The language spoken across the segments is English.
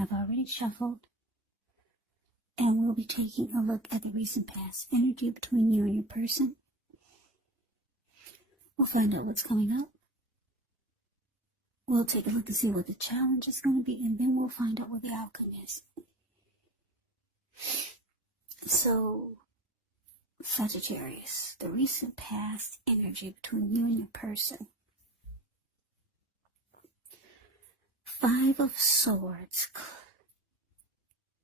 I've already shuffled, and we'll be taking a look at the recent past energy between you and your person. We'll find out what's coming up. We'll take a look to see what the challenge is going to be, and then we'll find out what the outcome is. So, Sagittarius, the recent past energy between you and your person. 5 of Swords,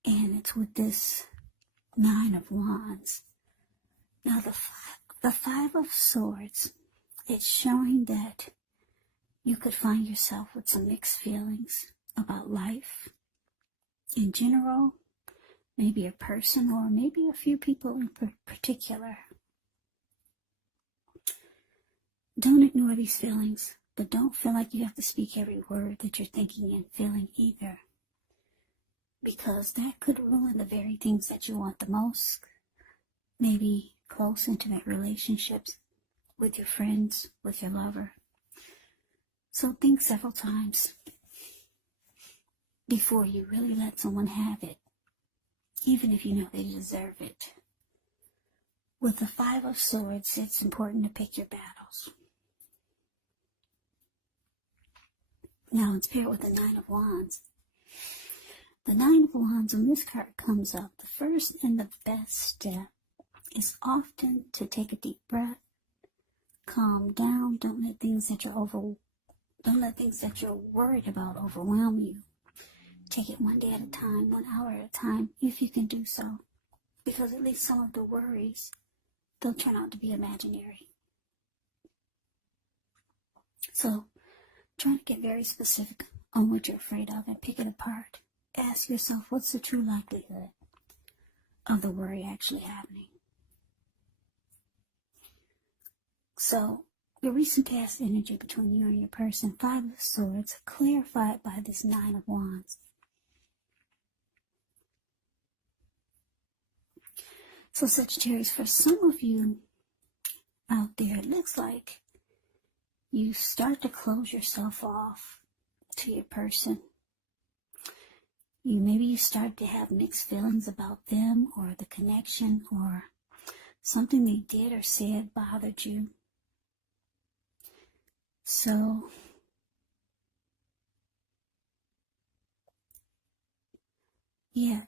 and it's with this 9 of Wands. Now, the 5 of Swords, it's showing that you could find yourself with some mixed feelings about life in general, maybe a person or maybe a few people in particular. Don't ignore these feelings, but don't feel like you have to speak every word that you're thinking and feeling either, because that could ruin the very things that you want the most. Maybe close, intimate relationships with your friends, with your lover. So think several times before you really let someone have it, even if you know they deserve it. With the 5 of Swords, it's important to pick your battles. Now let's pair it with the 9 of Wands. The 9 of Wands, when this card comes up, the first and the best step is often to take a deep breath, calm down, don't let things that you're worried about overwhelm you. Take it one day at a time, 1 hour at a time, if you can do so. Because at least some of the worries, they'll turn out to be imaginary. So, try to get very specific on what you're afraid of and pick it apart. Ask yourself, what's the true likelihood of the worry actually happening? So, the recent past energy between you and your person, 5 of Swords, clarified by this 9 of Wands. So Sagittarius, for some of you out there, it looks like you start to close yourself off to your person. Maybe you start to have mixed feelings about them or the connection, or something they did or said bothered you. So, yeah,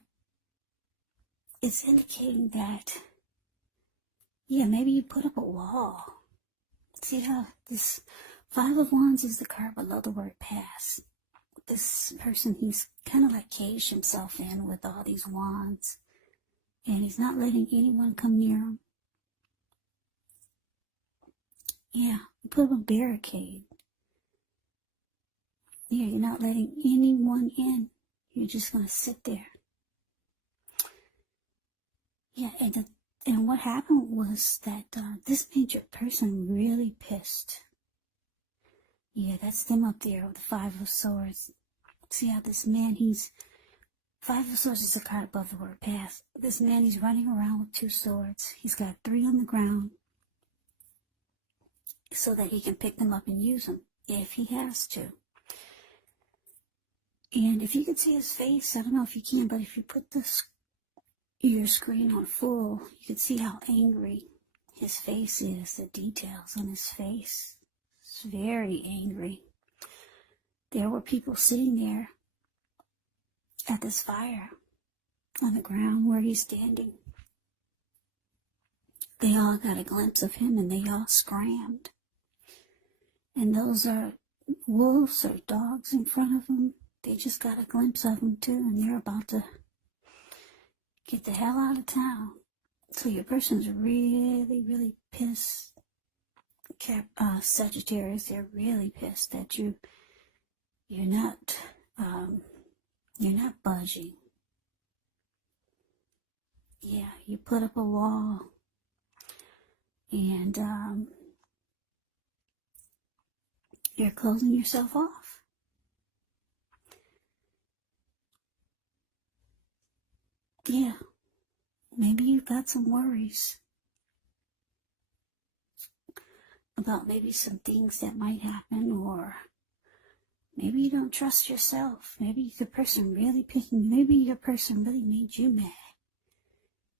it's indicating that, maybe you put up a wall. See how this 5 of Wands is the card below the word pass. This person, he's kind of like caged himself in with all these wands, and he's not letting anyone come near him. Yeah, you put up a barricade. Yeah, you're not letting anyone in. You're just going to sit there. Yeah, and what happened was that this made your person really pissed. Yeah, that's them up there with the 5 of Swords. See how this man, 5 of Swords is a card above the word pass. This man, he's running around with 2 swords. He's got 3 on the ground so that he can pick them up and use them if he has to. And if you can see his face, I don't know if you can, but if you put your screen on full, you can see how angry his face is, the details on his face. It's very angry. There were people sitting there at this fire on the ground where he's standing. They all got a glimpse of him and they all scrammed. And those are wolves or dogs in front of them. They just got a glimpse of him too, and they're about to get the hell out of town. So your person's really, really pissed. Sagittarius, they're really pissed that you're not budging. Yeah, you put up a wall, and you're closing yourself off. Yeah, maybe you've got some worries about maybe some things that might happen, or Maybe you don't trust yourself. Maybe the person really picking you. Maybe your person really made you mad.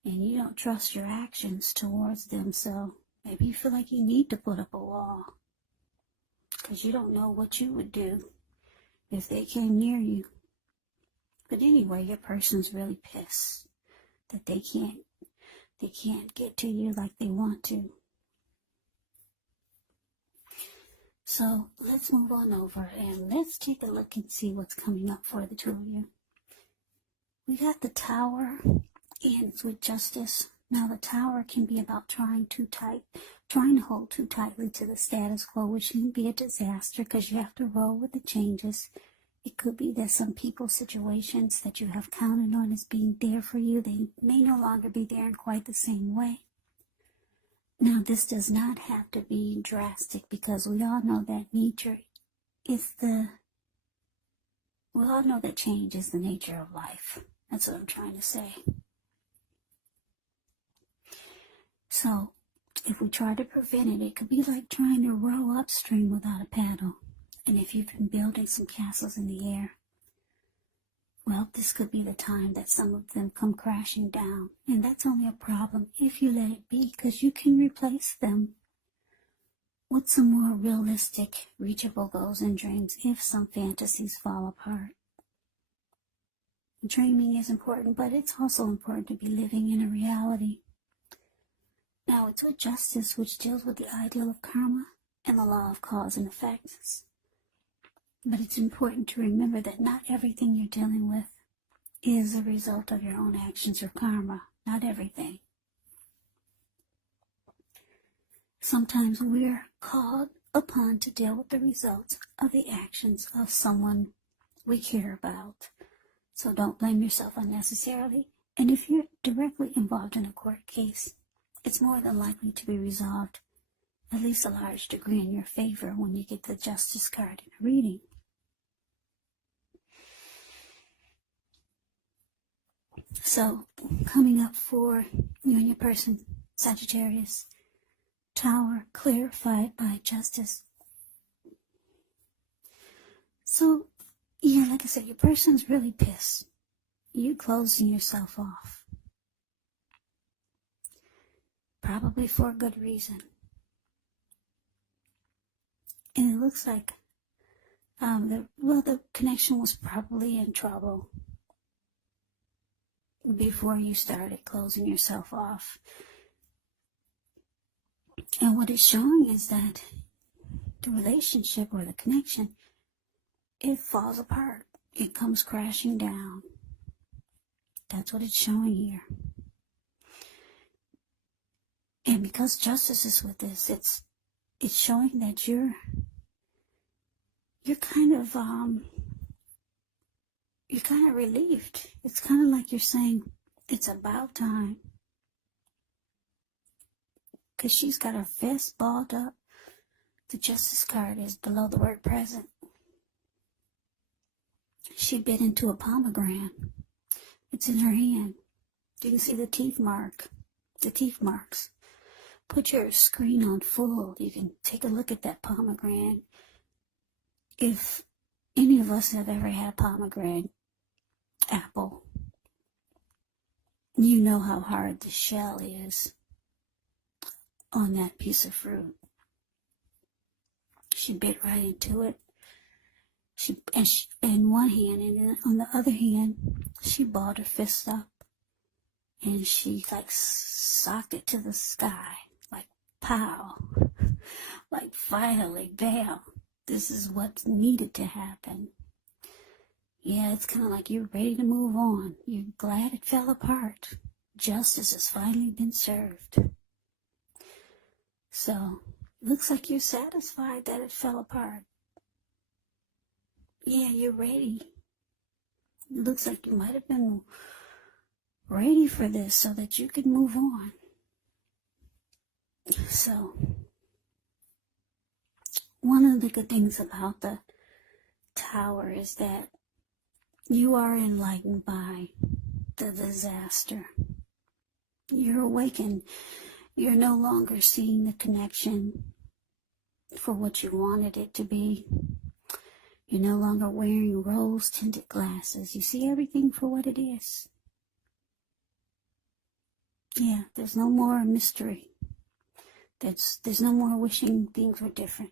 And you don't trust your actions towards them. So maybe you feel like you need to put up a wall. Because you don't know what you would do if they came near you. But anyway, your person's really pissed that they can't get to you like they want to. So let's move on over and let's take a look and see what's coming up for the two of you. We got the Tower, and it's with Justice. Now the Tower can be about trying to hold too tightly to the status quo, which can be a disaster because you have to roll with the changes. It could be that some people, situations that you have counted on as being there for you, they may no longer be there in quite the same way. Now, this does not have to be drastic because we all know that we all know that change is the nature of life. That's what I'm trying to say. So, if we try to prevent it, it could be like trying to row upstream without a paddle. And if you've been building some castles in the air, well, this could be the time that some of them come crashing down. And that's only a problem if you let it be, because you can replace them with some more realistic, reachable goals and dreams if some fantasies fall apart. Dreaming is important, but it's also important to be living in a reality. Now, it's with Justice, which deals with the ideal of karma and the law of cause and effects. But it's important to remember that not everything you're dealing with is a result of your own actions or karma. Not everything. Sometimes we're called upon to deal with the results of the actions of someone we care about. So don't blame yourself unnecessarily. And if you're directly involved in a court case, it's more than likely to be resolved, at least a large degree, in your favor when you get the Justice card in a reading. So, coming up for you and your person, Sagittarius, Tower, clarified by Justice. So, yeah, like I said, your person's really pissed. You closing yourself off. Probably for a good reason. And it looks like the connection was probably in trouble before you started closing yourself off. And what it's showing is that the relationship or the connection, it falls apart. It comes crashing down. That's what it's showing here. And because Justice is with this, it's showing that you're kind of relieved. It's kind of like you're saying, it's about time. Because she's got her fist balled up. The Justice card is below the word present. She bit into a pomegranate. It's in her hand. You can see the teeth marks. Put your screen on full. You can take a look at that pomegranate. If any of us have ever had a pomegranate apple, you know how hard the shell is on that piece of fruit. She bit right into it. She in one hand, and then on the other hand, she balled her fist up, and she socked it to the sky, like pow, like finally, bam, this is what needed to happen. Yeah, it's kind of like you're ready to move on. You're glad it fell apart. Justice has finally been served. So, looks like you're satisfied that it fell apart. Yeah, you're ready. It looks like you might have been ready for this so that you could move on. So, one of the good things about the Tower is that you are enlightened by the disaster. You're awakened. You're no longer seeing the connection for what you wanted it to be. You're no longer wearing rose-tinted glasses. You see everything for what it is. Yeah, there's no more mystery. There's no more wishing things were different.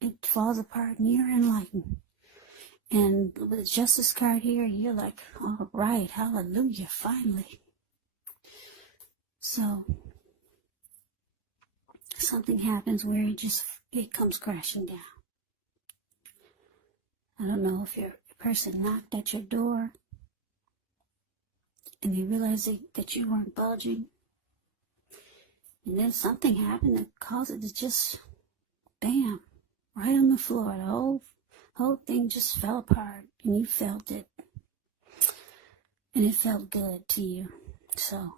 It falls apart and you're enlightened. And with the Justice card here, you're like, all right, hallelujah, finally. So, something happens where it comes crashing down. I don't know if your person knocked at your door and they realized that you weren't budging. And then something happened that caused it to just, bam, right on the floor. The whole thing just fell apart and you felt it. And it felt good to you. So,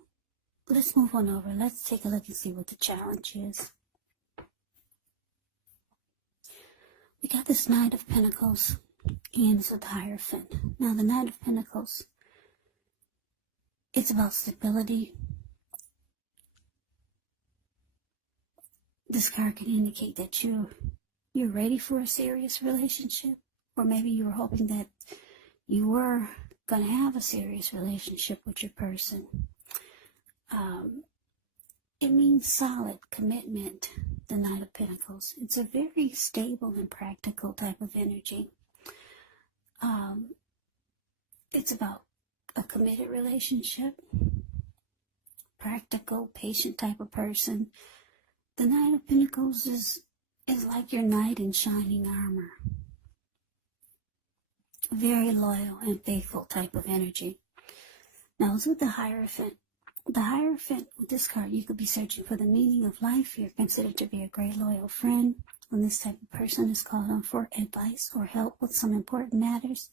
let's move on over. Let's take a look and see what the challenge is. We got this Knight of Pentacles, and it's with the Hierophant. Now, the Knight of Pentacles, it's about stability. This card can indicate that you're ready for a serious relationship, or maybe you were hoping that you were going to have a serious relationship with your person. It means solid commitment, the Knight of Pentacles. It's a very stable and practical type of energy. It's about a committed relationship, practical, patient type of person. The Knight of Pentacles is like your knight in shining armor. Very loyal and faithful type of energy. Now, it's with the Hierophant. The Hierophant, with this card, you could be searching for the meaning of life. You're considered to be a great loyal friend. When this type of person is called on for advice or help with some important matters,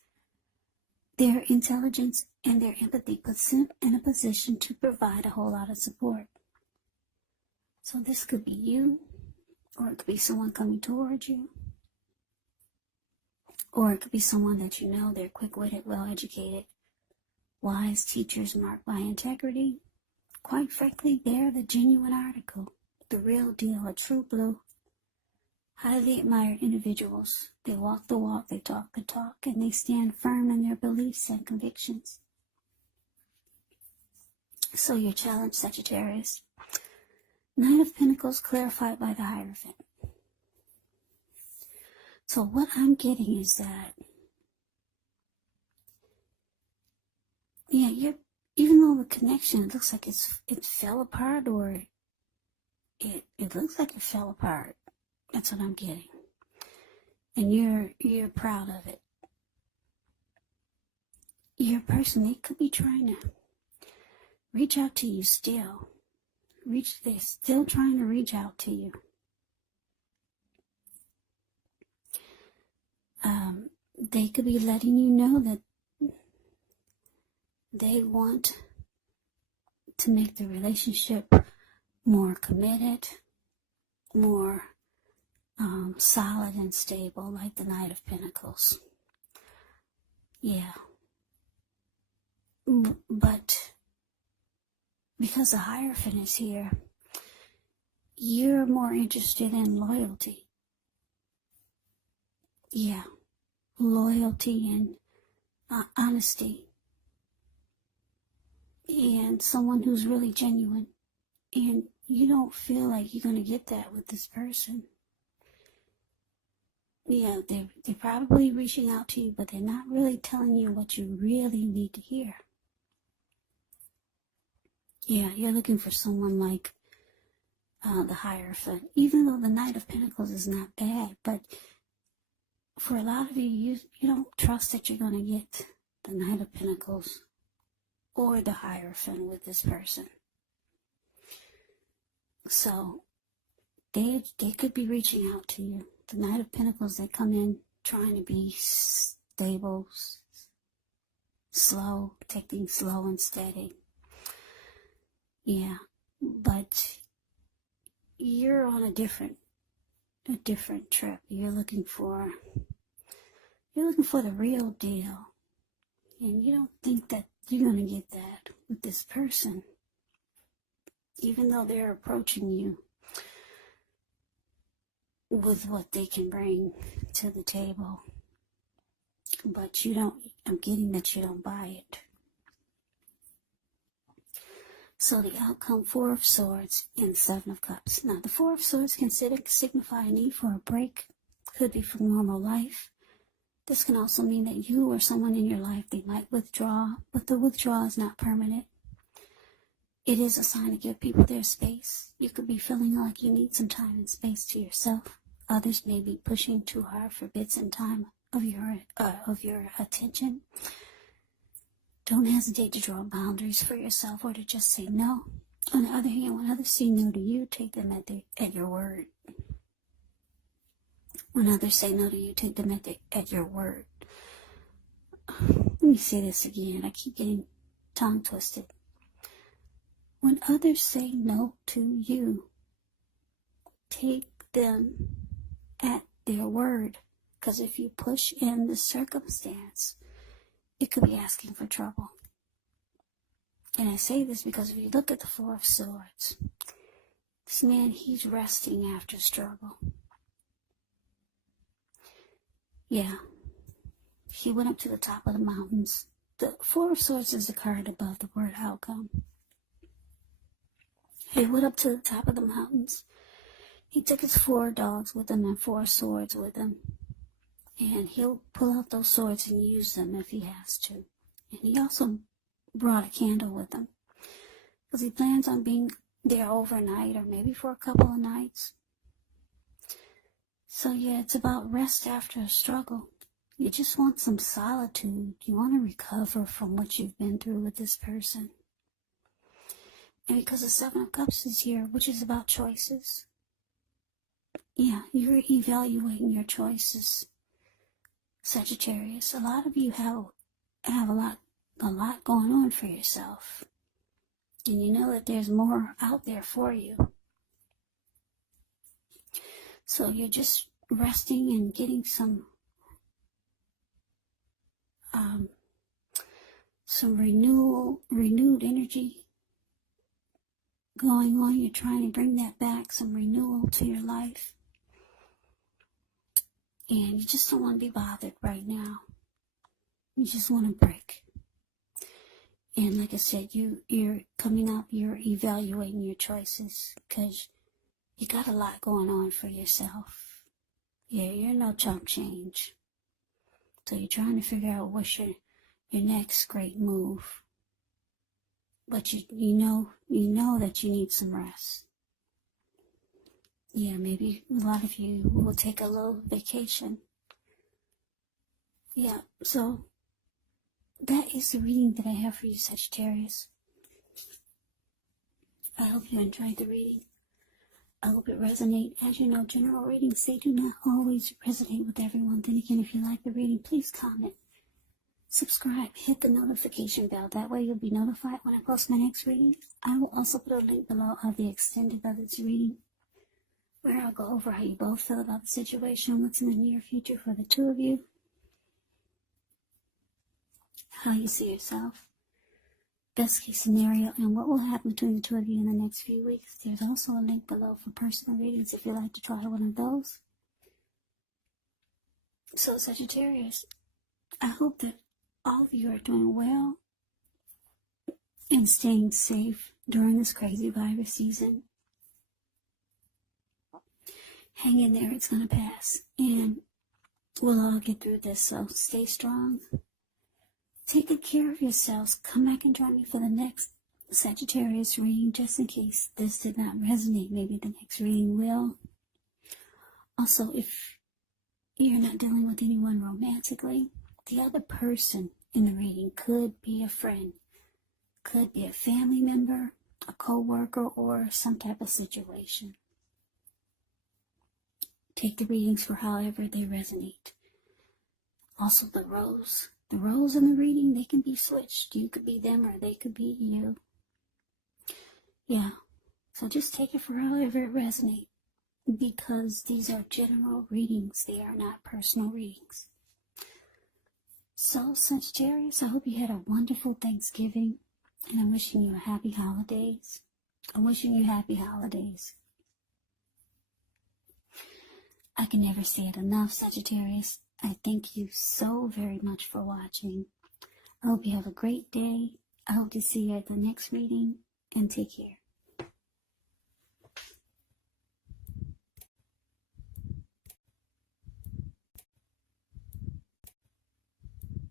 their intelligence and their empathy puts them in a position to provide a whole lot of support. So this could be you, or it could be someone coming towards you, or it could be someone that you know. They're quick-witted, well-educated, wise teachers marked by integrity. Quite frankly, they're the genuine article, the real deal, a true blue. Highly admired individuals. They walk the walk, they talk the talk, and they stand firm in their beliefs and convictions. So your challenge, Sagittarius. Knight of Pentacles clarified by the Hierophant. So what I'm getting is that, yeah, even though the connection looks like it fell apart, or it looks like it fell apart. That's what I'm getting. And you're proud of it. Your person, they could be trying to reach out to you still. They're still trying to reach out to you. They could be letting you know that they want to make the relationship more committed, more solid and stable, like the Knight of Pentacles. Yeah. But because the Hierophant is here, you're more interested in loyalty. Yeah. Loyalty and honesty. And someone who's really genuine. And you don't feel like you're going to get that with this person. Yeah, they're probably reaching out to you, but they're not really telling you what you really need to hear. Yeah, you're looking for someone like the Hierophant. Even though the Knight of Pentacles is not bad, but for a lot of you, you don't trust that you're going to get the Knight of Pentacles or the Hierophant with this person. So they could be reaching out to you. The Knight of Pentacles, they come in trying to be stable, slow, take things slow and steady. Yeah, but you're on a different trip. You're looking for the real deal. And you don't think that you're going to get that with this person. Even though they're approaching you with what they can bring to the table. but you don't, I'm getting that you don't buy it. So the outcome, Four of Swords and Seven of Cups. Now, the Four of Swords can signify a need for a break. Could be from normal life. This can also mean that you or someone in your life, they might withdraw, but the withdrawal is not permanent. It is a sign to give people their space. You could be feeling like you need some time and space to yourself. Others may be pushing too hard for bits and time of your attention. Don't hesitate to draw boundaries for yourself or to just say no. On the other hand, when others say no to you, take them at your word. When others say no to you, take them at your word. Let me say this again. I keep getting tongue twisted. When others say no to you, take them at their word. Because if you push in the circumstance, it could be asking for trouble. And I say this because if you look at the Four of Swords, this man, he's resting after struggle. Yeah, he went up to the top of the mountains. The Four of Swords is the card above the word outcome. He went up to the top of the mountains. He took his 4 dogs with him and 4 swords with him. And he'll pull out those swords and use them if he has to. And he also brought a candle with him, because he plans on being there overnight or maybe for a couple of nights. So yeah, it's about rest after a struggle. You just want some solitude. You want to recover from what you've been through with this person. And because the Seven of Cups is here, which is about choices. Yeah, you're evaluating your choices, Sagittarius. A lot of you have a lot going on for yourself. And you know that there's more out there for you. So you're just resting and getting some renewed energy going on. You're trying to bring that back, some renewal to your life. And you just don't want to be bothered right now. You just want to break. And like I said, you're coming up, you're evaluating your choices because you got a lot going on for yourself. Yeah, you're no chump change. So you're trying to figure out what's your next great move. But you know that you need some rest. Yeah, maybe a lot of you will take a little vacation. Yeah, so that is the reading that I have for you, Sagittarius. I hope you enjoyed the reading. I hope it resonates. As you know, general readings, they do not always resonate with everyone. Then again, if you like the reading, please comment, subscribe, hit the notification bell. That way you'll be notified when I post my next reading. I will also put a link below of the extended of this reading, where I'll go over how you both feel about the situation, what's in the near future for the two of you, how you see yourself, best case scenario, and what will happen between the two of you in the next few weeks. There's also a link below for personal readings if you'd like to try one of those. So Sagittarius, I hope that all of you are doing well and staying safe during this crazy virus season. Hang in there, it's going to pass, and we'll all get through this, so stay strong. Take good care of yourselves. Come back and join me for the next Sagittarius reading, just in case this did not resonate. Maybe the next reading will. Also, if you're not dealing with anyone romantically, the other person in the reading could be a friend, could be a family member, a co-worker, or some type of situation. Take the readings for however they resonate. Also, the roles in the reading, they can be switched. You could be them or they could be you. Yeah, so just take it for however it resonates, because these are general readings. They are not personal readings. So, Sagittarius, I hope you had a wonderful Thanksgiving, and I'm wishing you a happy holidays. I'm wishing you happy holidays. I can never say it enough, Sagittarius. I thank you so very much for watching. I hope you have a great day. I hope to see you at the next reading, and take care.